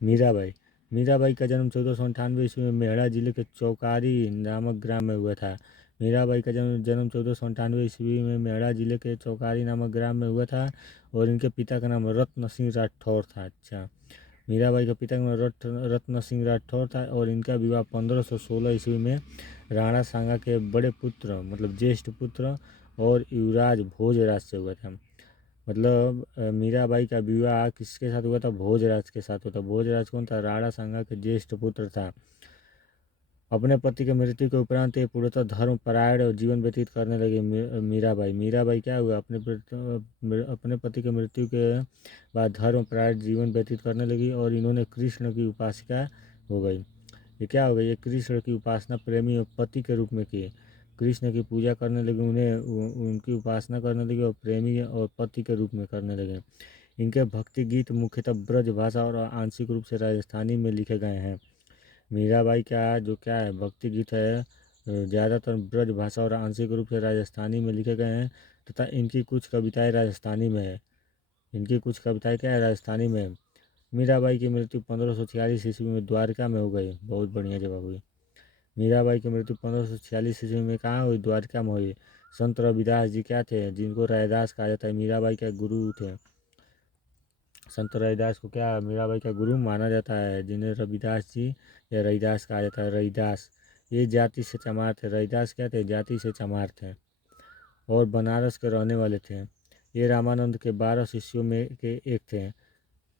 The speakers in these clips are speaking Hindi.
मीराबाई मीराबाई का जन्म 1498 ईस्वी में मेहड़ा जिले के चौकारी नामक ग्राम में हुआ था। मीराबाई का जन्म 1498 ईस्वी में मेहड़ा जिले के चौकारी नामक ग्राम में हुआ था और इनके पिता का नाम रत्न सिंह राठौर था। अच्छा, मीराबाई का पिता का नाम रत्न सिंह राठौर था और इनका विवाह 1516 ईस्वी में राणा सांगा के बड़े पुत्र मतलब ज्येष्ठ पुत्र और युवराज भोजराज से हुआ था। मतलब मीराबाई का विवाह किसके साथ हुआ था? भोजराज के साथ हुआ था। भोजराज कौन था? राणा सांगा के ज्येष्ठ पुत्र था। अपने पति की मृत्यु के उपरांत ये पूर्णतः धर्म परायण और जीवन व्यतीत करने लगी। मीराबाई मीराबाई क्या हुआ? अपने पति की मृत्यु के बाद धर्म परायण जीवन व्यतीत करने लगी और इन्होंने कृष्ण की उपासिका हो गई। ये क्या हो गई? ये कृष्ण की उपासना प्रेमी और पति के रूप में की। कृष्ण की पूजा करने लगे, उन्हें उनकी उपासना करने लगे और प्रेमी और पति के रूप में करने लगे। इनके भक्ति गीत मुख्यतः ब्रज भाषा और आंशिक रूप से राजस्थानी में लिखे गए हैं। मीराबाई का जो क्या है भक्ति गीत है ज़्यादातर ब्रज भाषा और आंशिक रूप से राजस्थानी में लिखे गए हैं तथा इनकी कुछ कविताएं राजस्थानी में है। इनकी कुछ कविताएं क्या है? राजस्थानी में है। मीराबाई की मृत्यु 1546 ईस्वी में द्वारका में हो गई। बहुत बढ़िया जवाब हुई। मीराबाई की मृत्यु 1546 ईस्वी में कहाँ हुई? द्वारका में हुई। संत रविदास जी क्या थे? जिनको रैदास कहा जाता है, मीराबाई के गुरु थे। संत रविदास को क्या मीराबाई का गुरु माना जाता है, जिन्हें रविदास जी या रविदास कहा जाता है। रविदास ये जाति से चमार थे। रविदास क्या थे? जाति से चमार थे और बनारस के रहने वाले थे। ये रामानंद के 12 शिष्यों में के एक थे।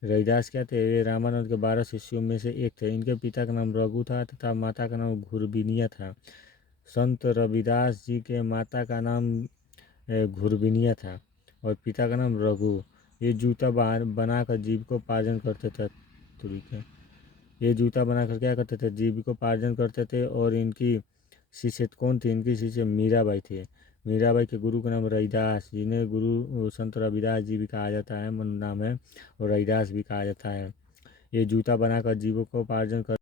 रविदास क्या थे? ये रामानंद के 12 शिष्यों में से एक थे। इनके पिता का नाम रघु था तथा माता का नाम घुरबिनिया था। संत रविदास जी के माता का नाम घुरबिनिया था और पिता का नाम रघु। ये जूता बनाकर जीविकोपार्जन करते थे। तरीके ये जूता बनाकर क्या करते थे? जीविकोपार्जन करते थे। और इनकी शिष्य कौन थी? इनकी शिष्य मीराबाई थी। मीराबाई के गुरु का नाम रविदास, जिन्हें गुरु संत रविदास जी भी कहा जाता है, मन नाम है, और रविदास भी कहा जाता है। ये जूता बनाकर जीविकोपार्जन कर